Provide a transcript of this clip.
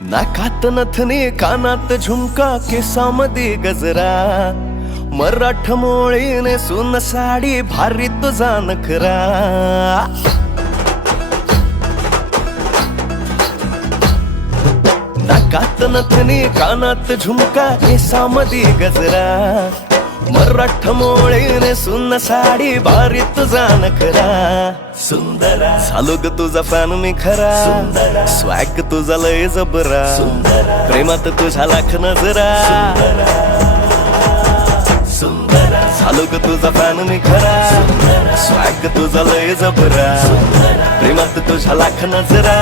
नाकात नथनी कानात झुमका केसामध्ये गजरा मराठ मोळीने सुन साडी भारी तुझा नखरा नाकात नथनी कानात झुमका केसामध्ये गजरा मराठ मोळीने सुन साडी भारी तुझा नखरा सुंदरा झालो ग तुझा फॅन मी खरा सुंदरा स्वॅग तुझा लय जबरा सुंदरा प्रेमात तुझ्या लाख नजरा सुंदरा झालो ग तुझा फॅन मी खरा स्वॅग तुझा लय जबरा प्रेमात तुझ्या लाख नजरा